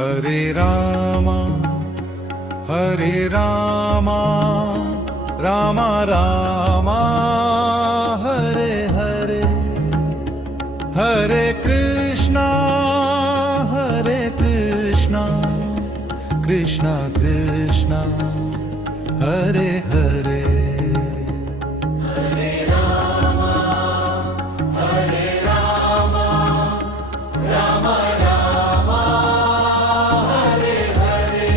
Hare Rama Rama Rama Hare Hare, Hare Krishna Krishna Krishna Hare Hare. Hare Rama Rama Rama Hare Hare,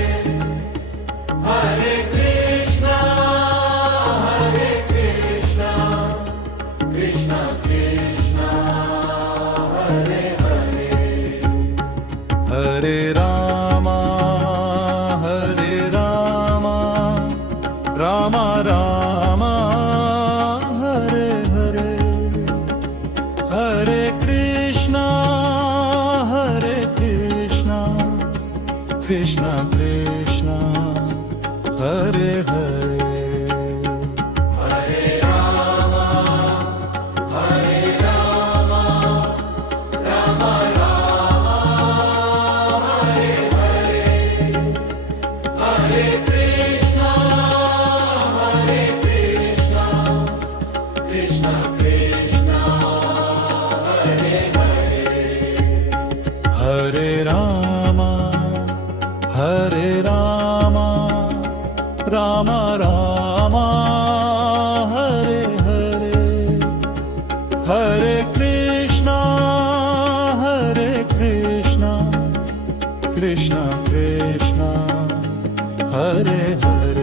Hare Krishna Krishna Krishna Hare Hare. Hare Rama Rama Rama Hare Hare, Hare Krishna Krishna Krishna Hare Hare. Hare Rama Rama Rama Hare Hare, Hare Krishna Krishna Krishna Hare Hare.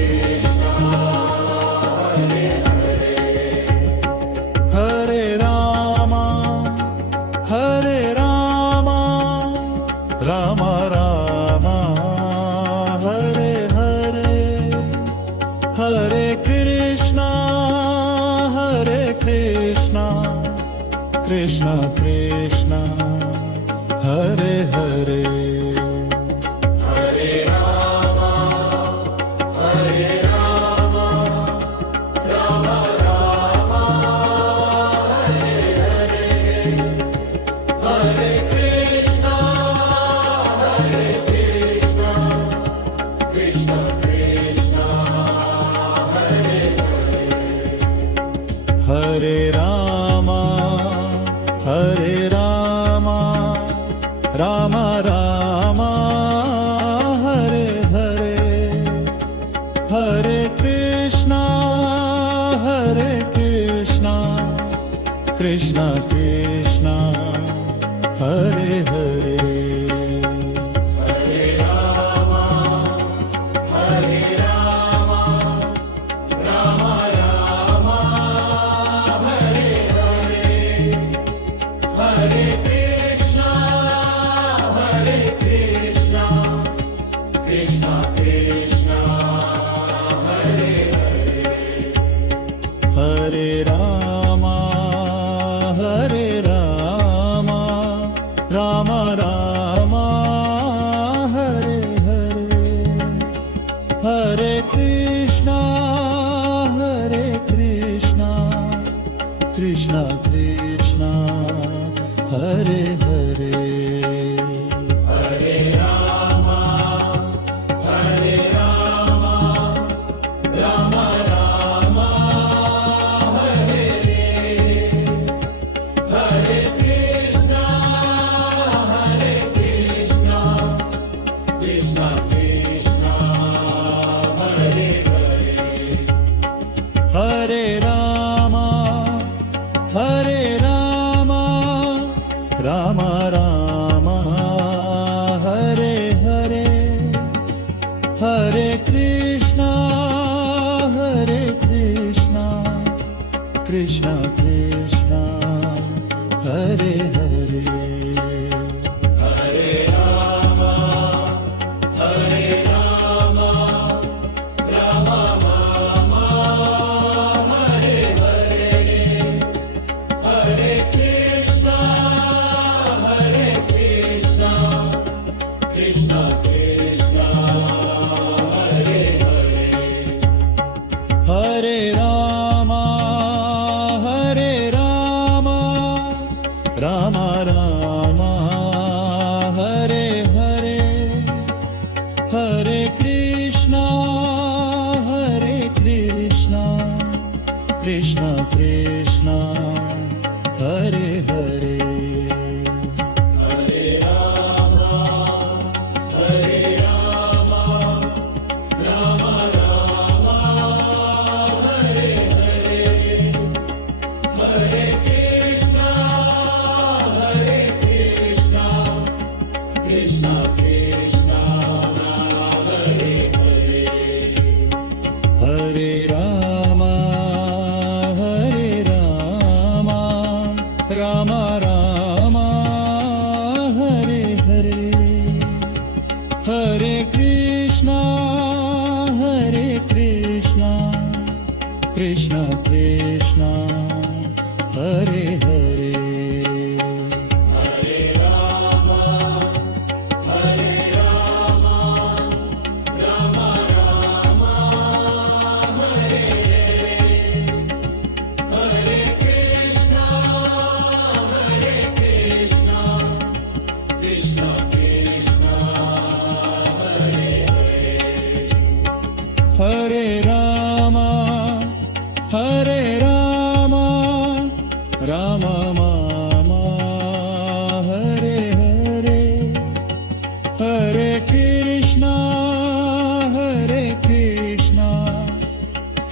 Hare Rama Rama Rama Hare Hare, Hare Krishna Krishna Krishna Hare Hare. Hare Rama Rama Rama Hare Hare, Hare Krishna Krishna Krishna Hare Hare. Hare Rama Rama Rama Hare Hare, Hare Krishna Krishna Krishna Hare Hare. Hare Krishna Hare Rama Ram Ram Hare Hare, Hare Krishna Krishna Krishna Hare Hare. Hare Ram Ram Ram Hare Hare, Hare Krishna Krishna Krishna Hare Hare. Hare Ram Ram Ram Hare Hare, Hare Krishna Krishna Krishna Hare Hare. Hare Ram Ram Ram Hare Hare, Hare Krishna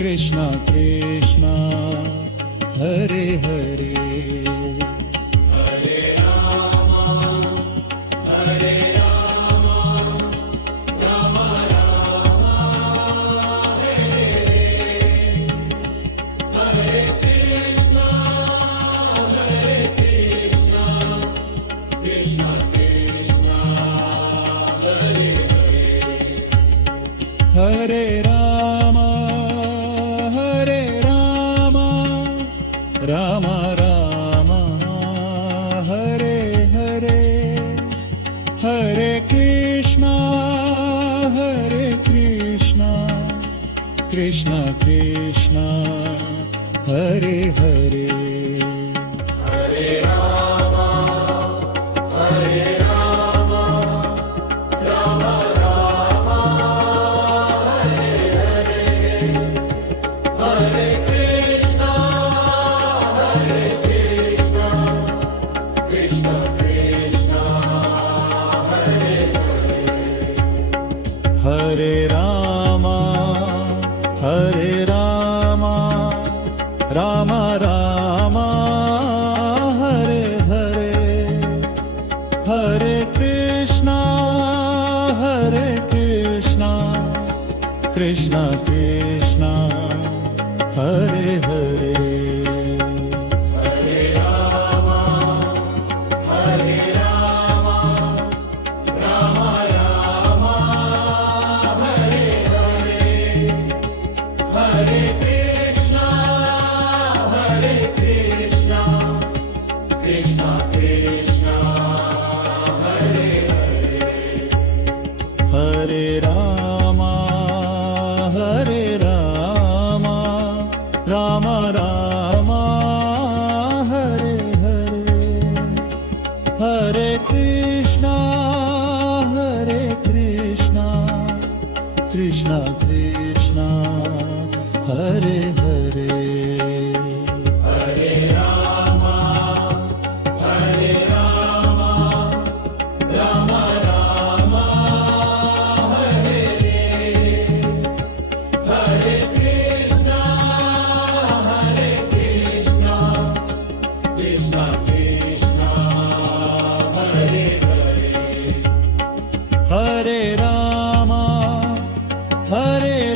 Krishna Krishna Hare Hare. Hare Ram Ram Ram Hare Hare, Hare Krishna Krishna Krishna Hare Hare. Hare Ram Ram Ram Hare Hare, Hare Krishna Krishna Krishna Hare Hare. Hare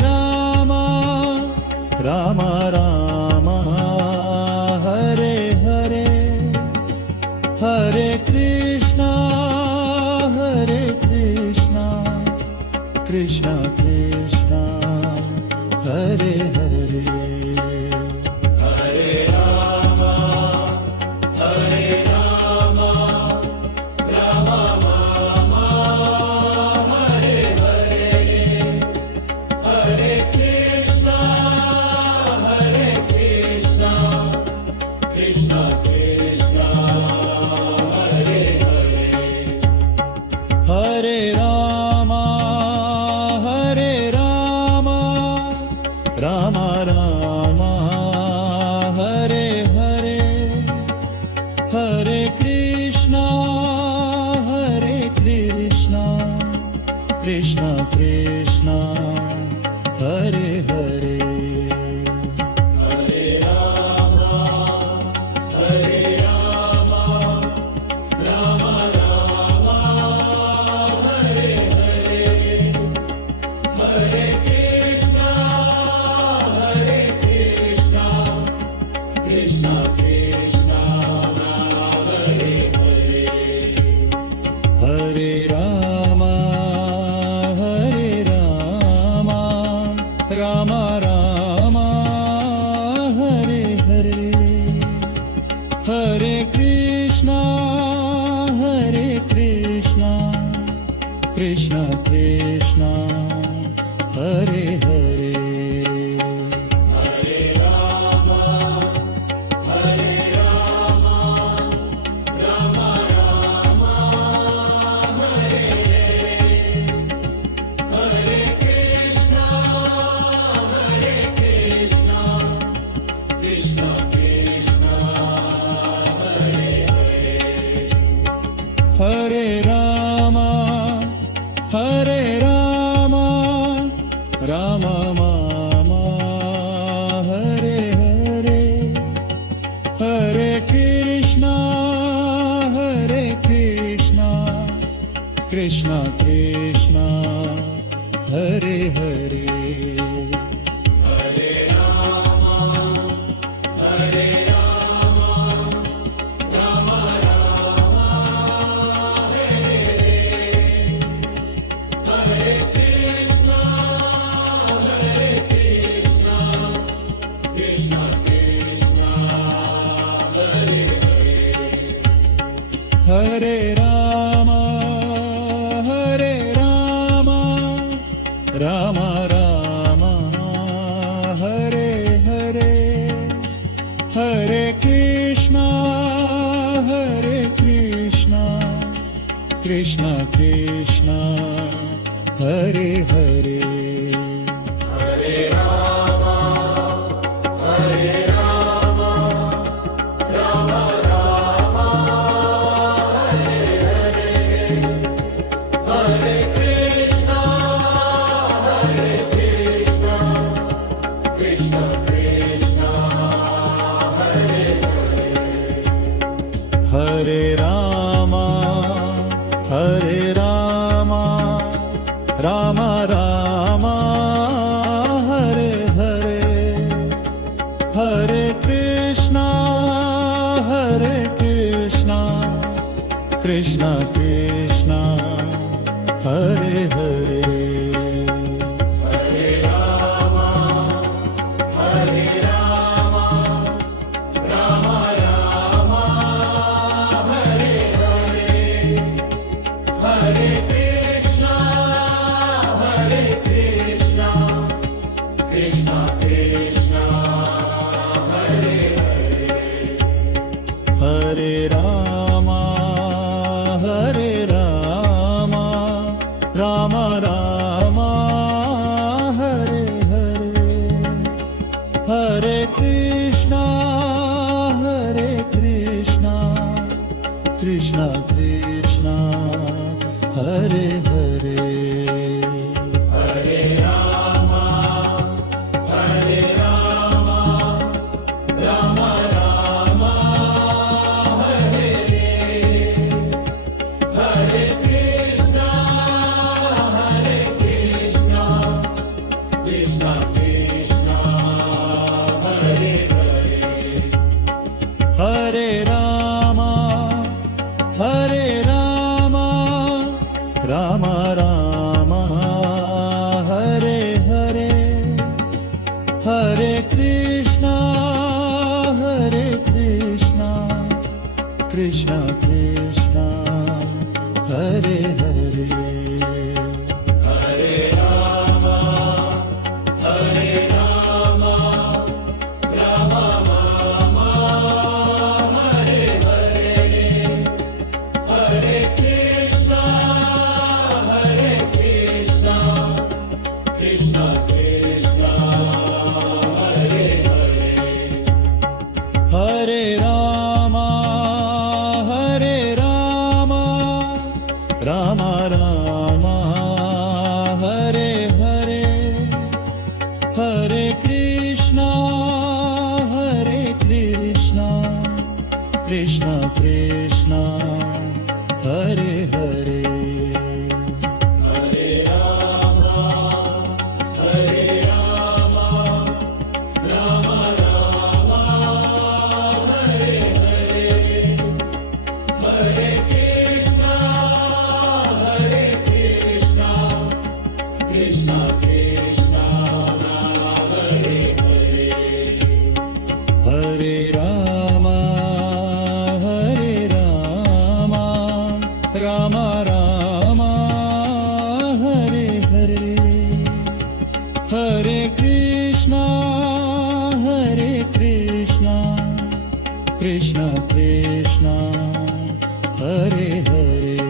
Ram Ram Ram Hare Hare, Hare Krishna Krishna Krishna Hare Hare. Rama Hare Hare Hare Krishna Krishna Krishna Hare Hare Hare Ram Ram Ram Hare Hare Hare Krishna Krishna Krishna Hare Hare Hare Ram Ram mama Hare Hare Hare Krishna Krishna Krishna Hare Hare Hare Ram Ram Ram Hare Hare Hare Krishna Krishna Krishna Hare Hare Hare Ram Ram Ram Hare Hare Hare Krishna Krishna Krishna Hare Hare Hare Ram Ram Ram Hare Hare Hare Krishna Krishna Krishna Hare Hare Hare Ram Ram Ram Hare Hare Hare Krishna Krishna Krishna Hare Hare Hare Ram Ram Krishna Hare Hare Hare Ram Ram Ram Hare Hare Hare Krishna Krishna Krishna Hare Hare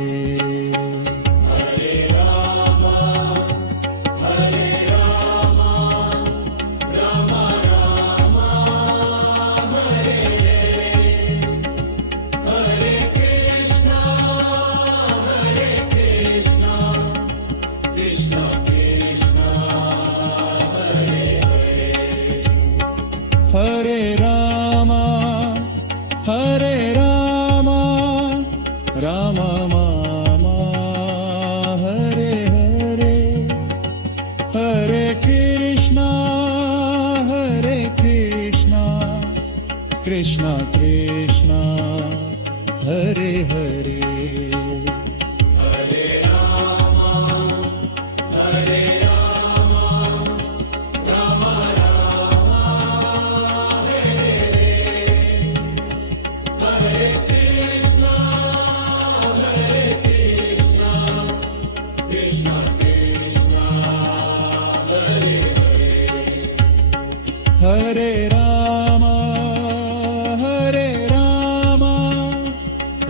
Hare Ram Ram Ram Hare Hare Hare Krishna Krishna Krishna Hare Hare Hare Ram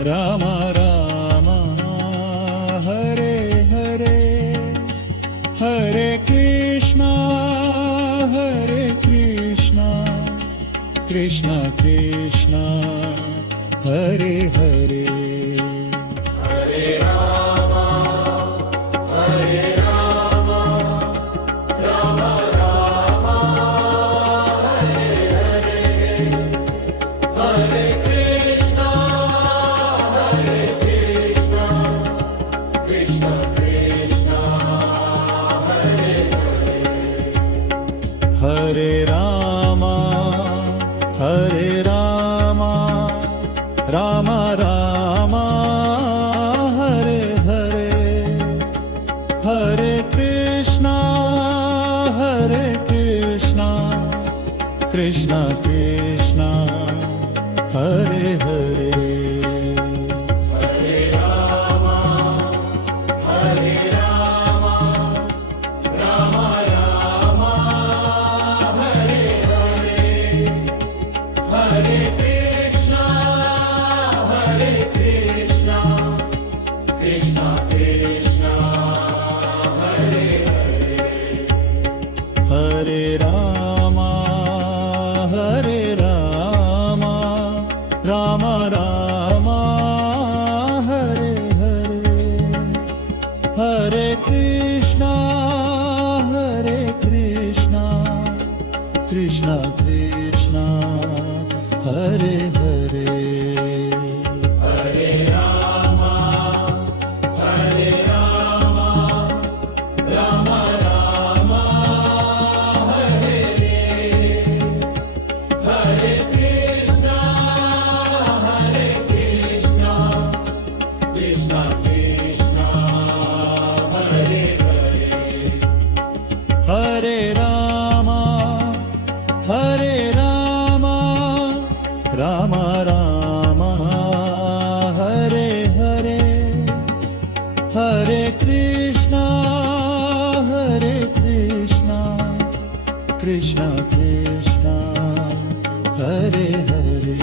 Ram Ram Hare Hare Hare Krishna Krishna Krishna Hare Hare Hare Ram Ram Ram Hare Hare Hare Krishna Krishna Krishna Hare Hare Hare Ram Ram Ram Hare Hare Hare Krishna Krishna Krishna Hare Hare Hare Ram Ram Ram Hare Hare Hare Krishna Krishna Krishna Hare Hare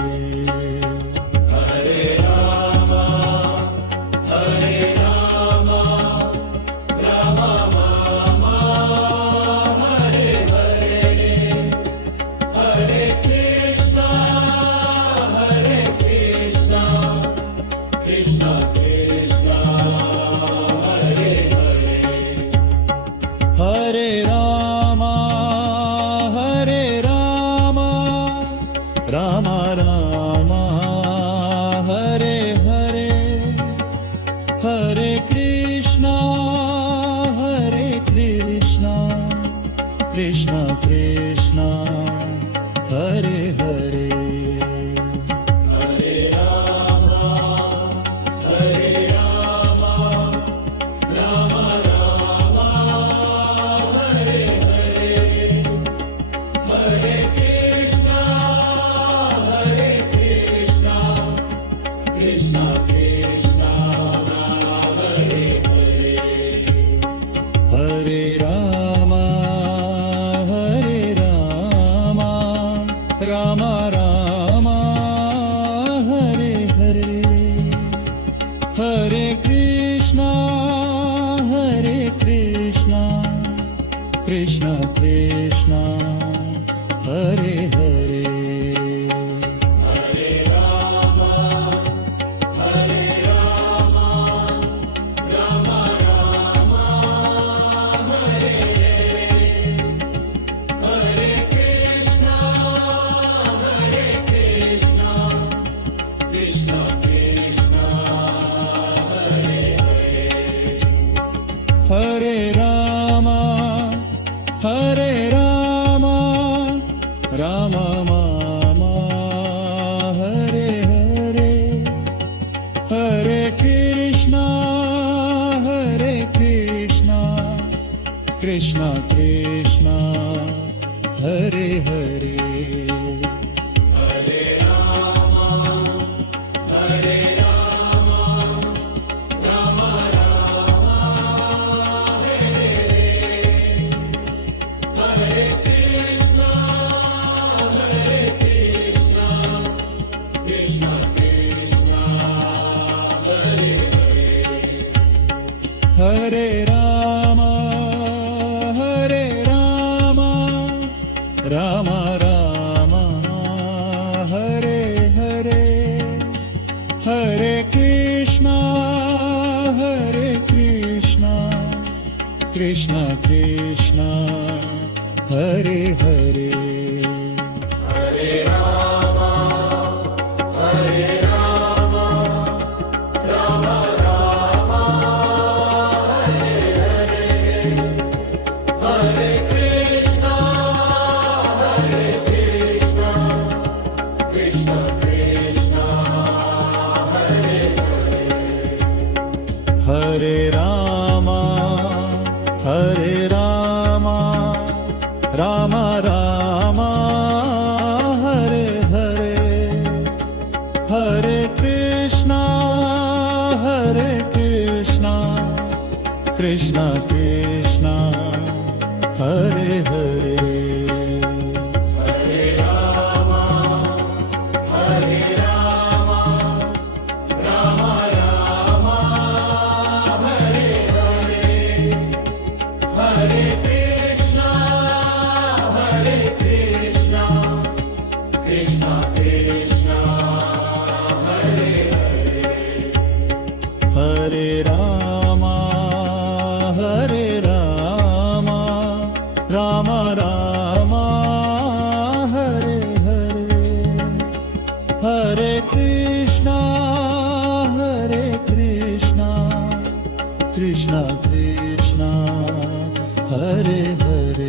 Hare Ram Ram Ram Hare Hare Hare Ram Ram Ram Hare Hare Hare Krishna Krishna Krishna Hare Hare Hare Ram Ram Ram Hare Hare Hare Krishna Krishna Krishna Hare Hare Hare Ram Ram Ram Hare Hare Hare Krishna Krishna Krishna Hare Hare Hare Ram Ram Ram Hare Hare Hare Krishna Krishna Krishna Hare Hare Hare Ram Ram Ram Hare Hare Hare Krishna Krishna Krishna Hare Hare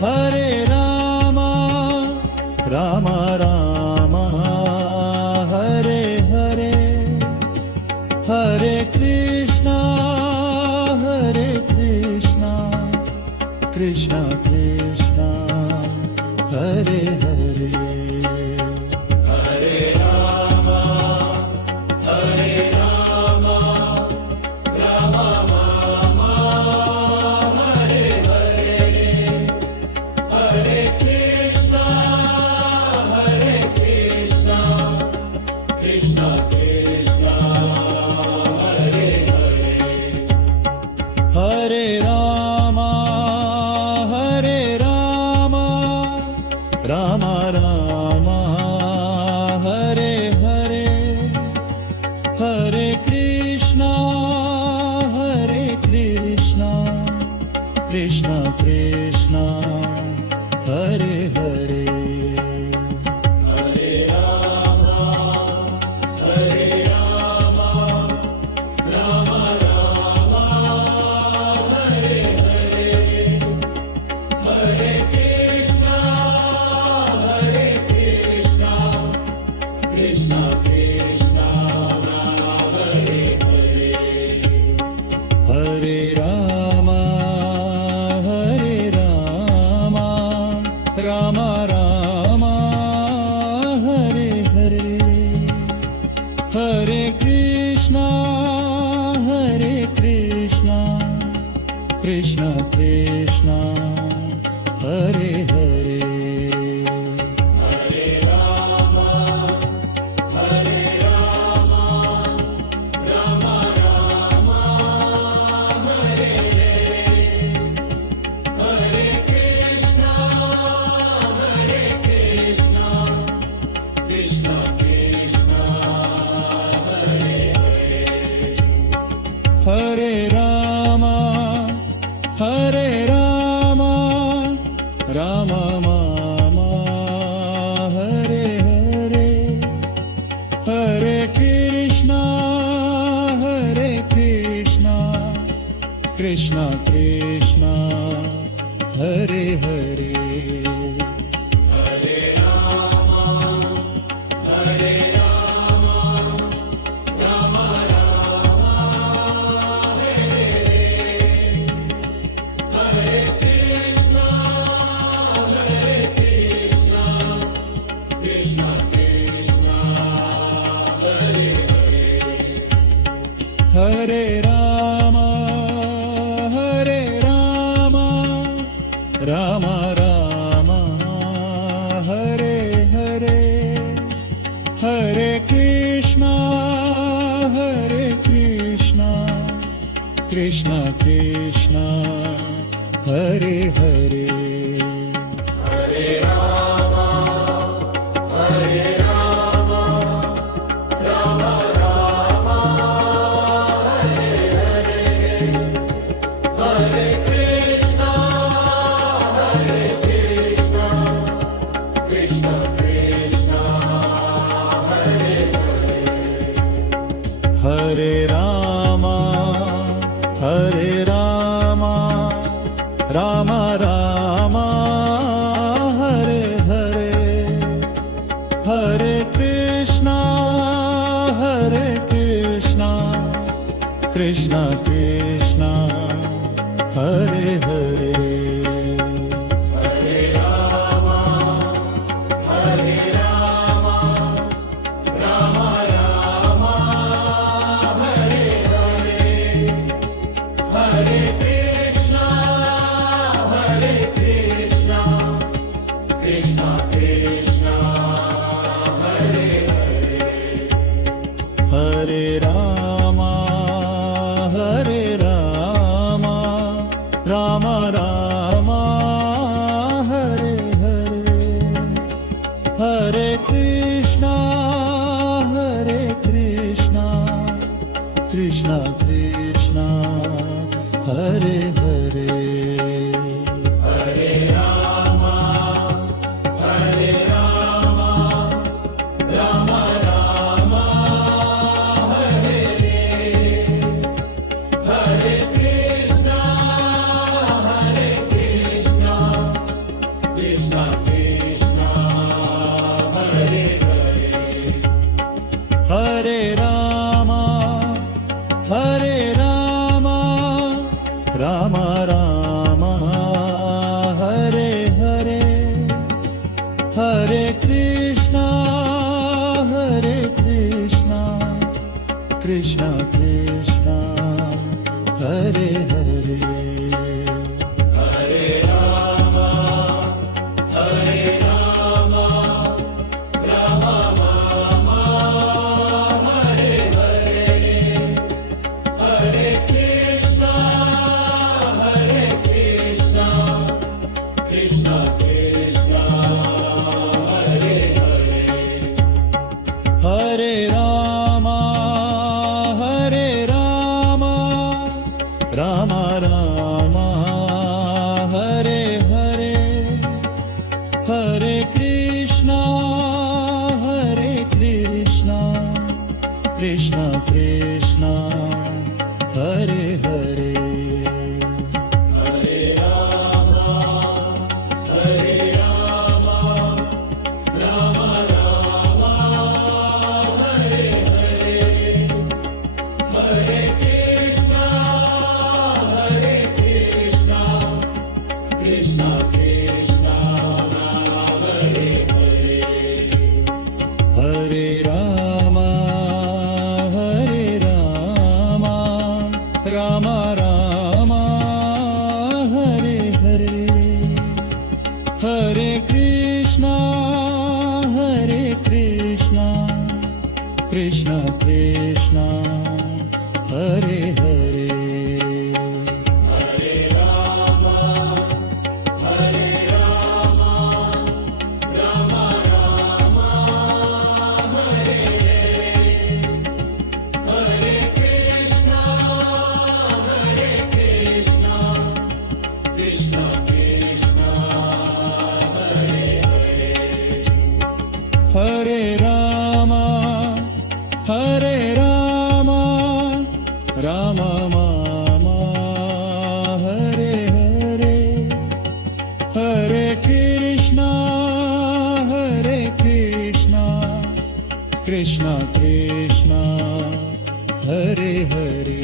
Hare Ram Ram Ram Hare Hare Hare Krishna Krishna Krishna Hare Hare Hare Krishna, Krishna Krishna, Hare Hare. Hare Rama, Rama Rama, Hare Hare. Hare Krishna, Krishna Krishna, Hare Hare. Hare Rama, Rama Mama, Hare Hare. Hare Krishna, Krishna Krishna, Hare Hare. Hare Rama, Rama Rama, Hare Hare. Hare Krishna, Krishna Krishna, Hare Hare. Hare Rama, Rama Rama, Hare Hare. Hare Krishna, Krishna Krishna, Hare Hare. Hare Rama, Rama Rama, Hare Hare. Hare Krishna, Krishna Krishna, Hare Hare. Hare Rama, Rama Rama, Hare Hare. Hare Krishna, Krishna Krishna, Hare Hare. Hare Rama, Krishna Krishna Hare Hare Hare Ram Ram Ram Hare Hare Hare Krishna Krishna Krishna Hare Hare Hare Ram Ram Ram Hare Hare Hare Krishna Krishna Krishna Hare Hare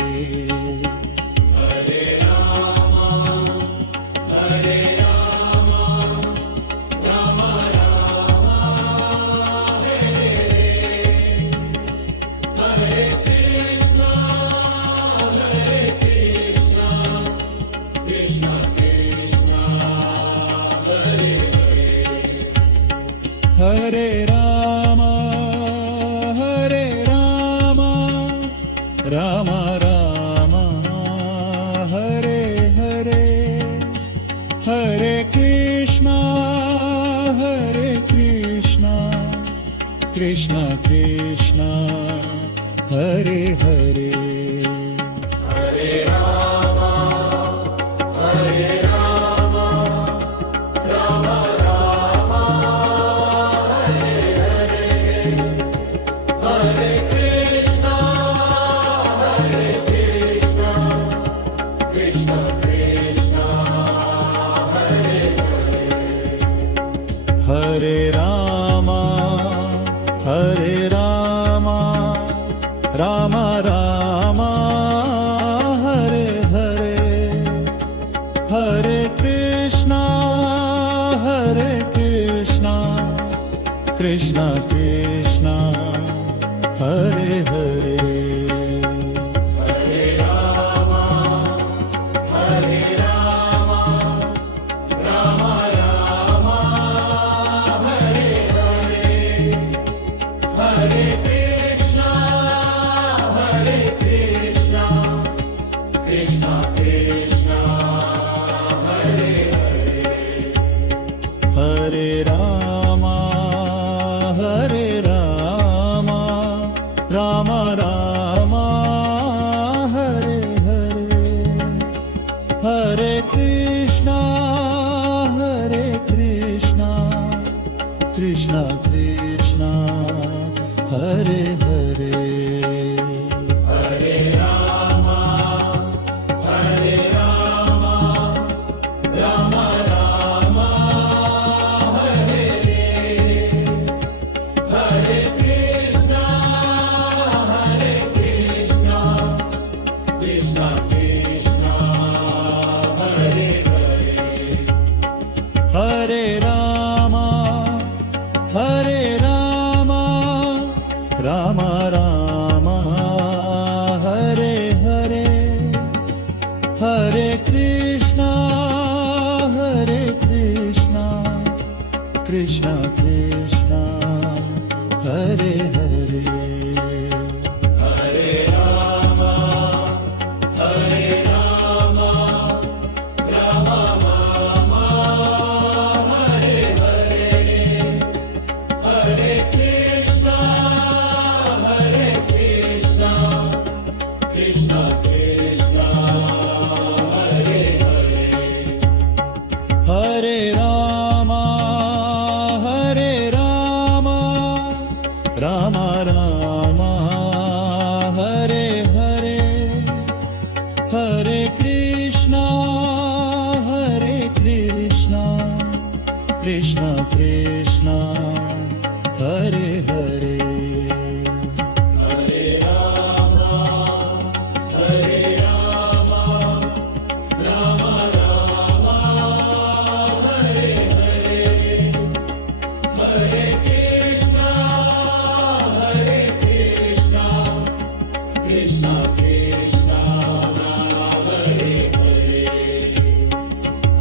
Hare Ram Ram Ram Hare Hare Hare Krishna Krishna Krishna Hare Hare Hare Ram Ram Ram Hare Hare Hare Krishna Krishna Krishna Hare Hare Hare Ram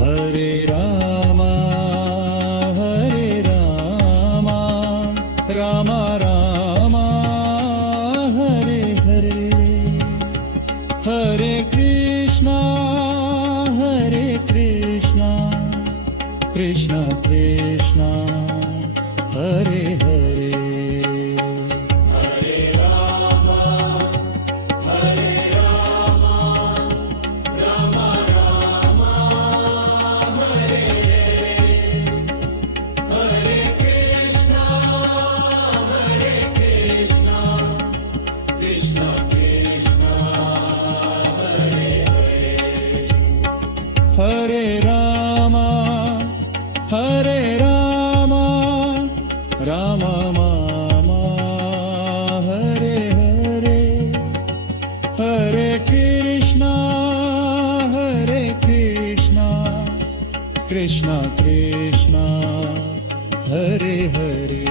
Hare Ram Ram Ram Hare Hare Hare Krishna Krishna Krishna Hare Hare Hare Ram Ram Ram Hare Hare Hare Krishna Krishna Krishna Hare Hare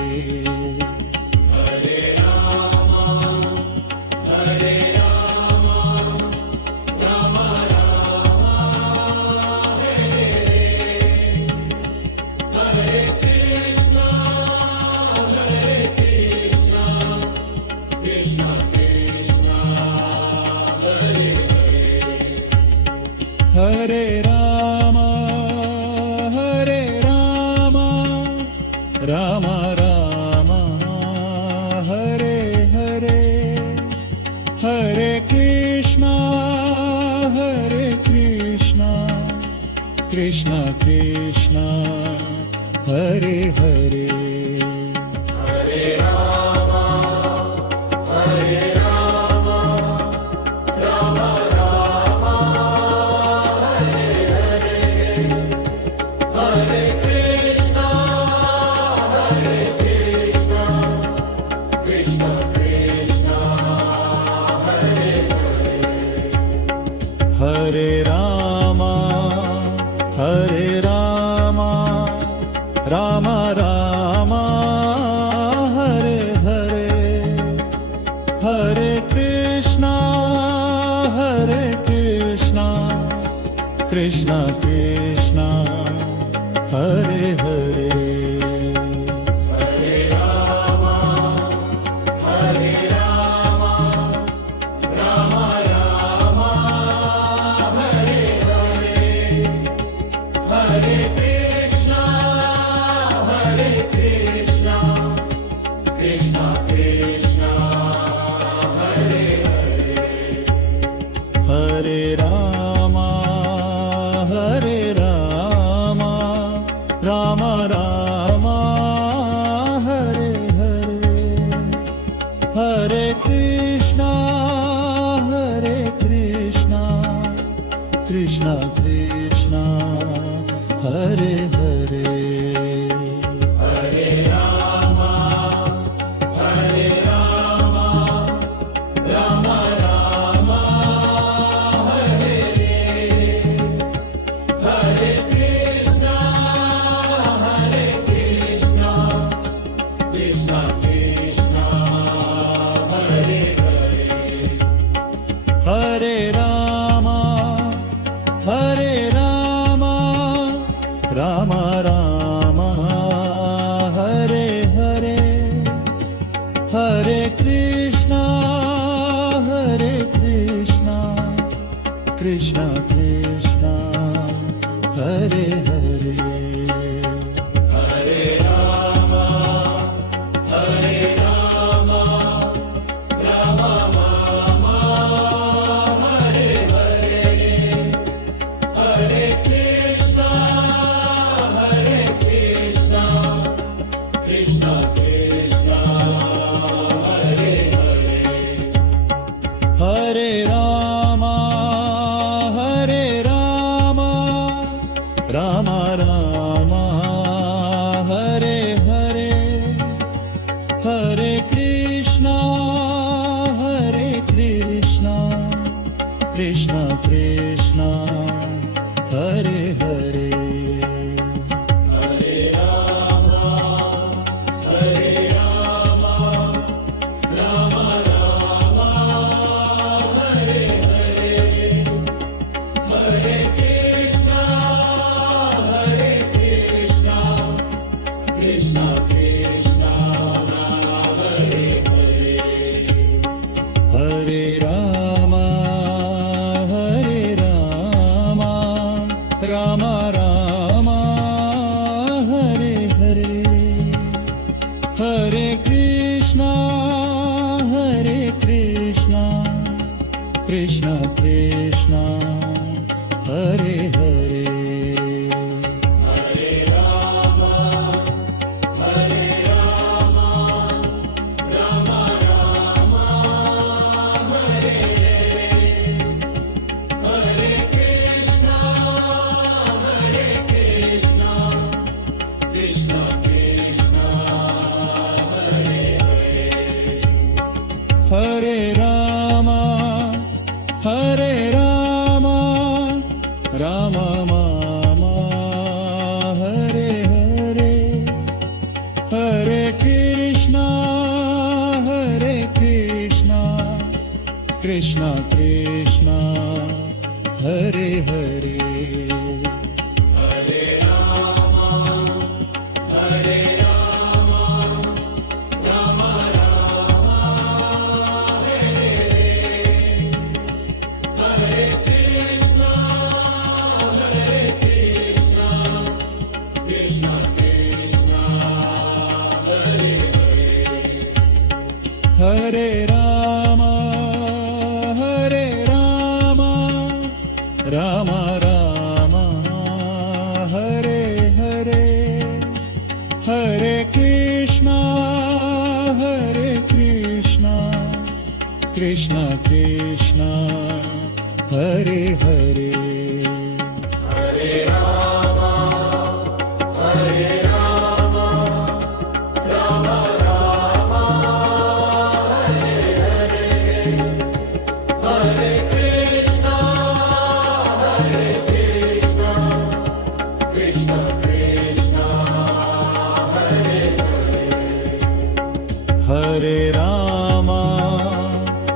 Hare Ram Ram Ram Hare Hare Hare Krishna Krishna Krishna Hare Hare Hare Ram Ram Ram Hare Hare Hare Krishna Krishna Krishna Hare Hare Hare Ram Ram Ram Hare Hare Hare Krishna Krishna Krishna Hare Hare Hare Ram Ram Ram Hare Hare Hare Krishna Krishna Krishna Hare Hare Hare Ram Ram Ram Hare Hare Hare Krishna Krishna Krishna Hare Hare Ram Hare Ram Ram Ram Hare Hare Hare Krishna Krishna Krishna Hare Hare Hare Ram Ram Ram Hare Hare Hare Krishna Krishna Krishna Hare Hare Hare Ram Ram Ram Hare Hare Hare Krishna Krishna Krishna Hare Hare Hare Ram Ram Ram Hare Hare Hare Krishna Krishna Krishna Hare Hare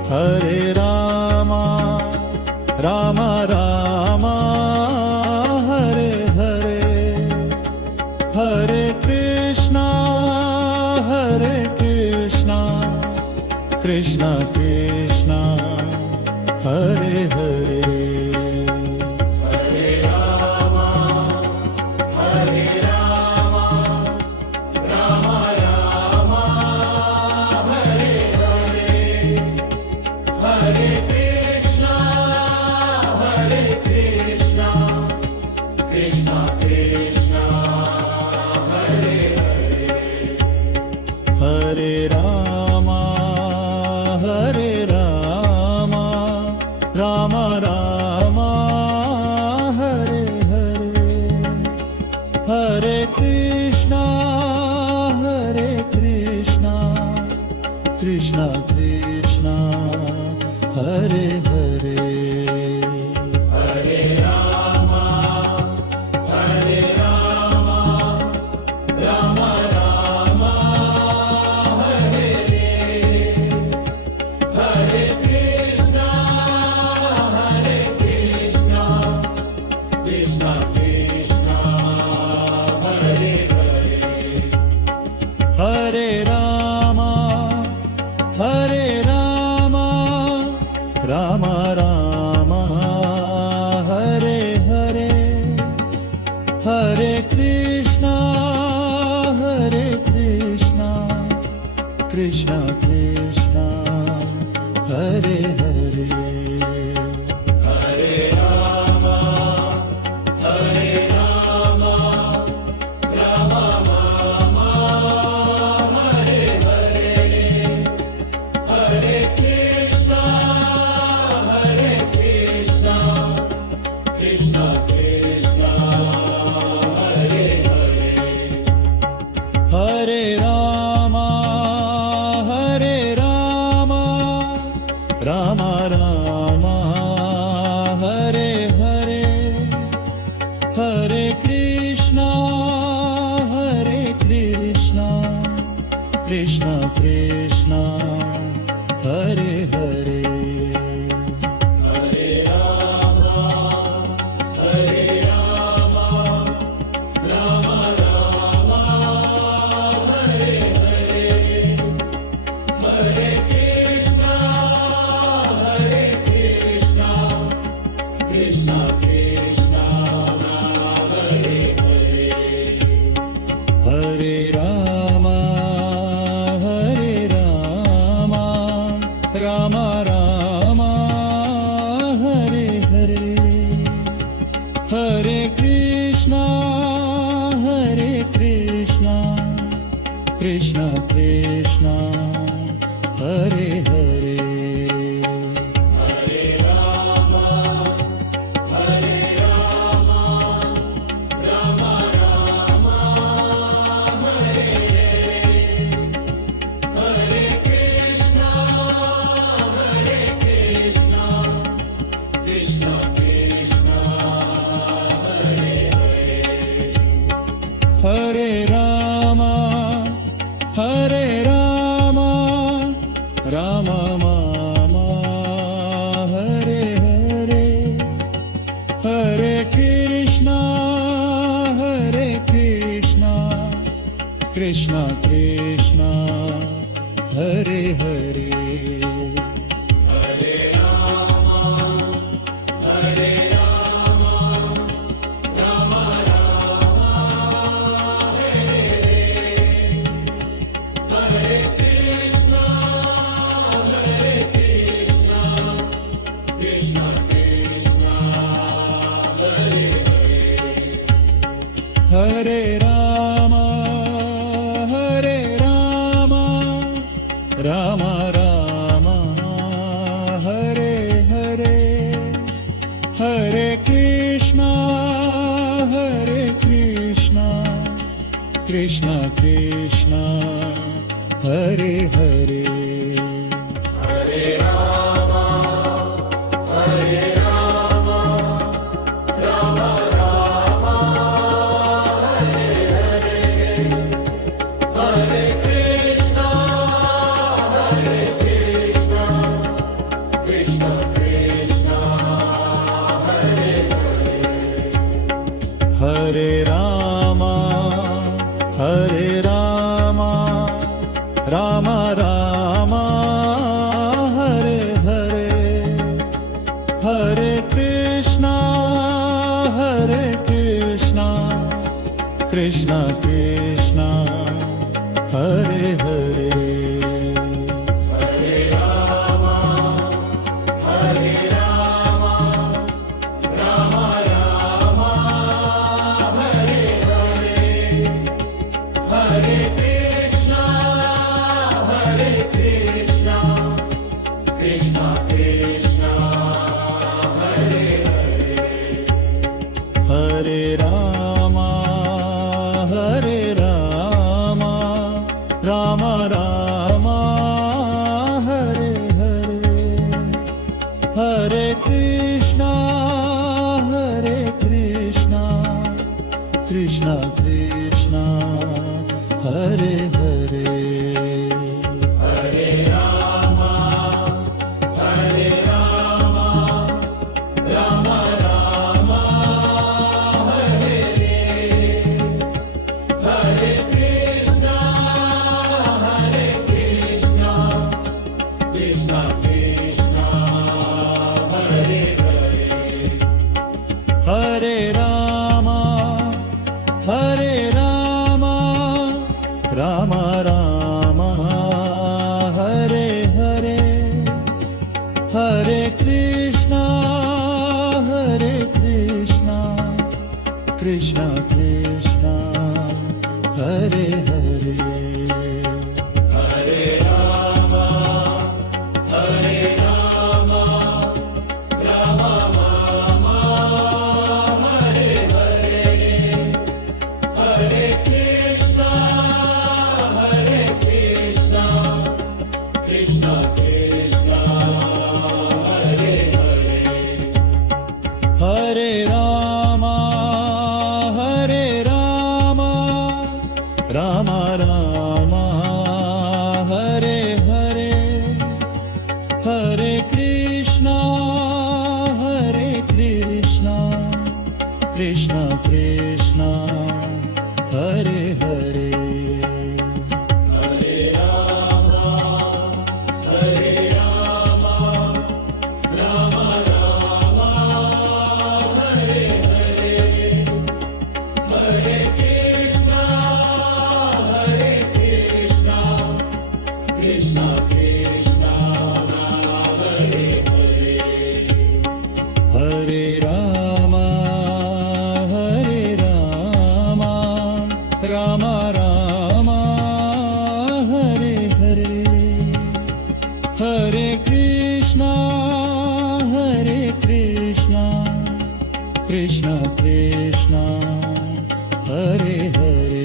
Hare Ram Ram Ram Hare Hare Hare Krishna Krishna Krishna Hare Hare Hare Ram Ram Ram Hare Hare Hare Krishna Krishna Krishna Hare Hare Hare Rama, Hare Rama, Rama Rama, Hare Hare. Hare Krishna, Hare Krishna, Krishna Krishna, Hare Hare. Hare Rama, Hare Rama, Rama Rama, Hare Hare. Hare Krishna, Hare Krishna, Krishna Krishna, Hare Hare. Hare Ram Ram Ram Hare Hare Hare Krishna Krishna Krishna Hare Hare Hare Rama, Hare Rama, Rama Rama, Hare Hare. Hare Krishna, Hare Rama Hare Hare Hare Krishna Krishna Krishna Hare Hare Hare Rama Ram mama Hare Hare Hare Krishna Krishna Krishna Hare Hare Hare Ram Ram Ram Hare Hare Hare Krishna Krishna Krishna Hare Hare Hare Ram Ram Ram Hare Hare Hare Krishna Krishna Krishna Hare Hare Hare Ram Ram Ram Hare Hare Hare Krishna Krishna Krishna Hare Hare Hare Ram Ram Ram Hare Hare Hare Krishna Krishna Krishna Hare Hare Hare Ram Ram Krishna Krishna Hare Hare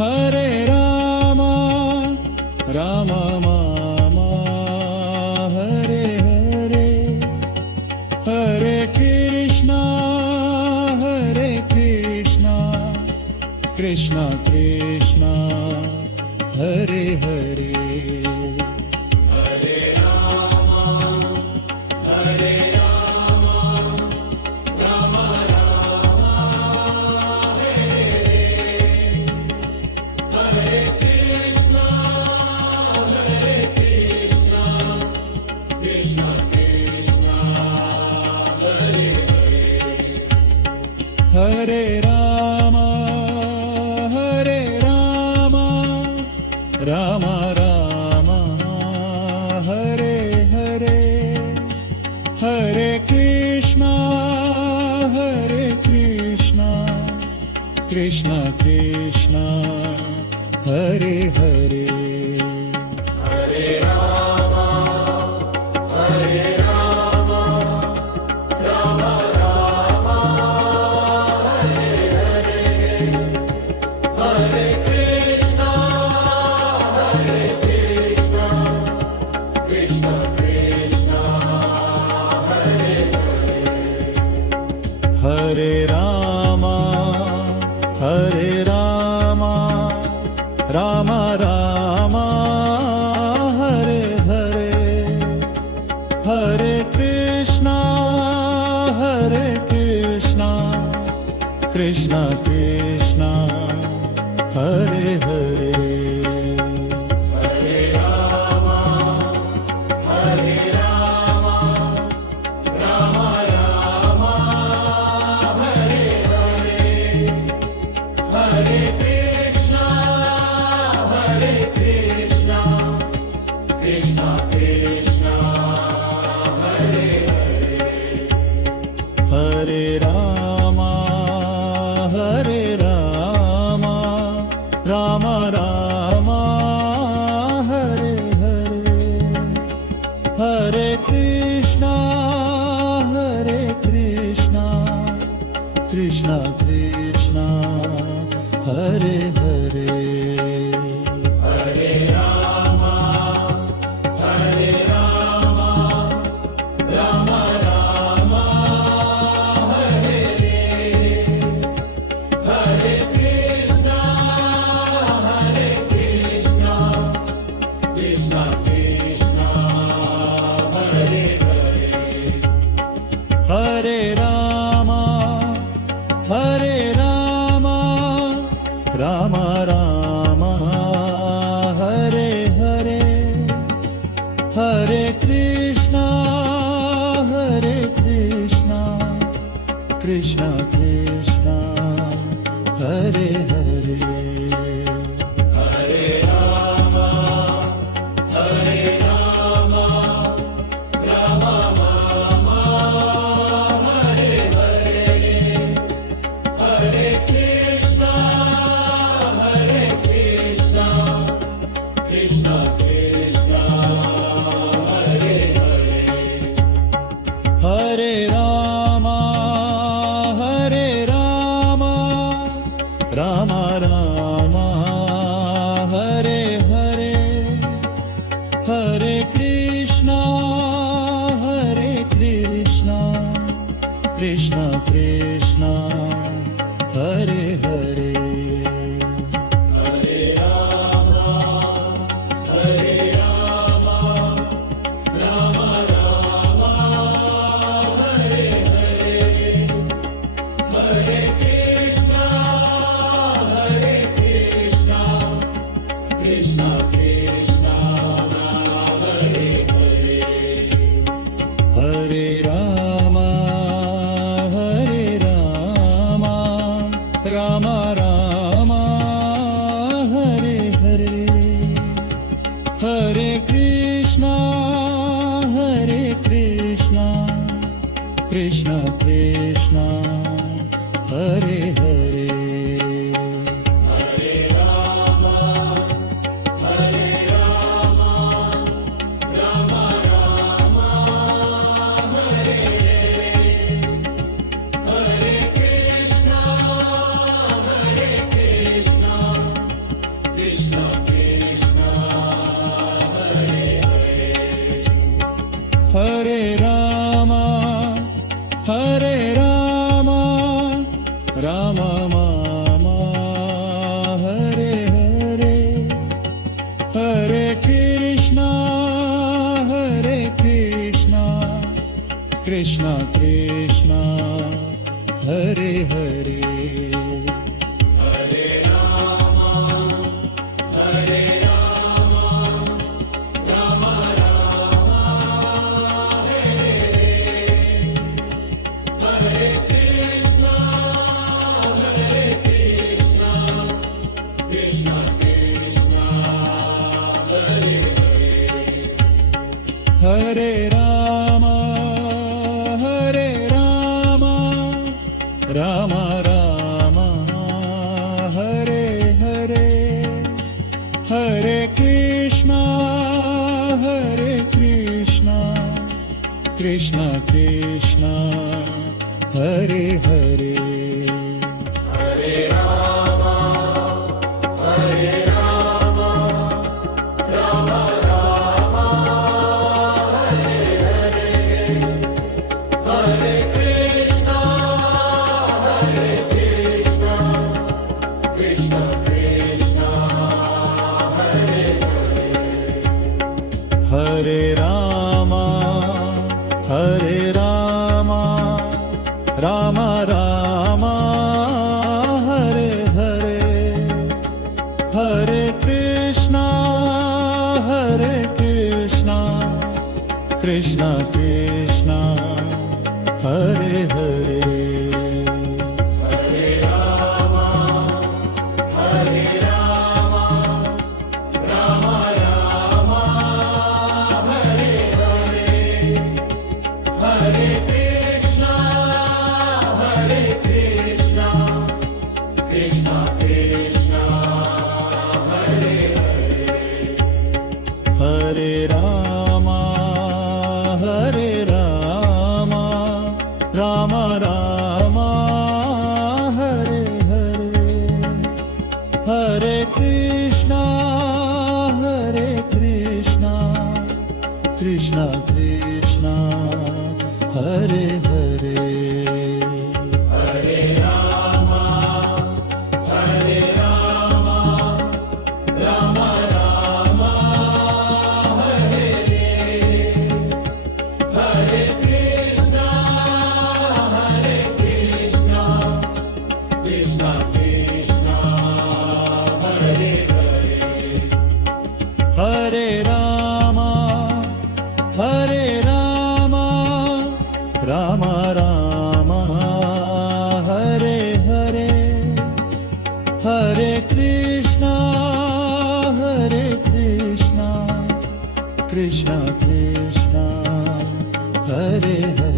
Hare Ram Ram Ram Hare Hare Hare Krishna Krishna Krishna Hare Hare Hare Ram Ram Ram Hare Hare Hare Krishna Krishna Krishna Hare Hare Hare Ram Ram Ram Hare Hare Hare Krishna Krishna Krishna Hare Hare Hare Ram Ram Ram Hare Hare Hare Krishna Krishna Krishna Hare Hare Hare Ram Ram Ram Hare Hare Hare Krishna Krishna Krishna Hare Hare Hare Ram Ram Ram Hare Hare Hare Krishna Krishna Krishna Hare Hare Hare Ram Ram Ram Hare Hare Hare Ram Ram mama Hare Hare Hare Krishna Krishna Krishna Hare Hare Hare Ram Ram Ram Hare Hare Hare Krishna Krishna Krishna Hare Hare Hare Ram Ram Ram Hare Hare Hare Krishna Krishna Krishna Hare Hare Hare Ram Ram Ram Hare Hare Hare Krishna Krishna Krishna Hare Hare Hare Ram Ram Ram Hare Hare Hare Krishna Krishna Krishna Hare Hare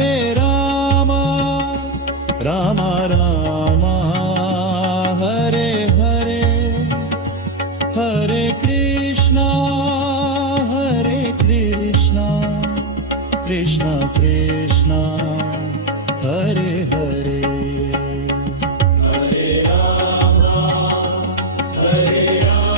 Hare Ram Ram Ram Hare Hare Hare Krishna Krishna Krishna Hare Hare Hare Ram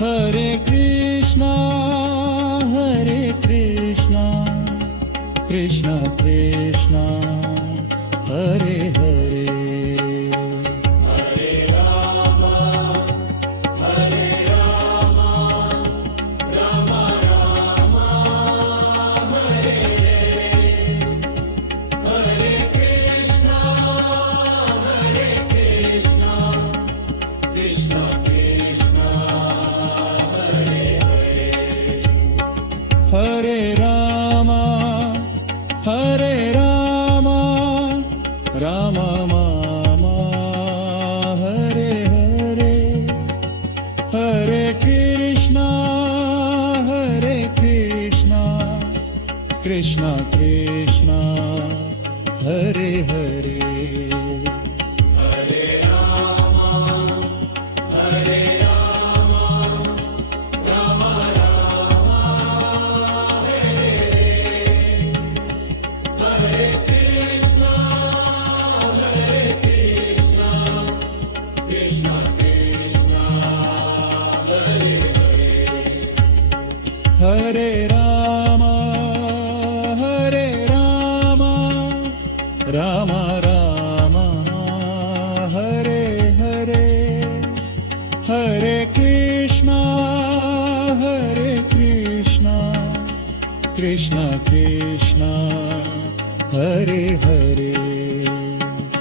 Hare Krishna Krishna Krishna Hare Hare Hare Ram Ram Ram Hare Hare Krishna Krishna Krishna Hare Hare Ram Ram Rama Hare Hare Hare Krishna Krishna Krishna Hare Hare Hare Ram Ram Ram Hare Hare Krishna Krishna Krishna Hare Hare Ram Ram Ram Hare Hare Hare Krishna Krishna Krishna Hare Hare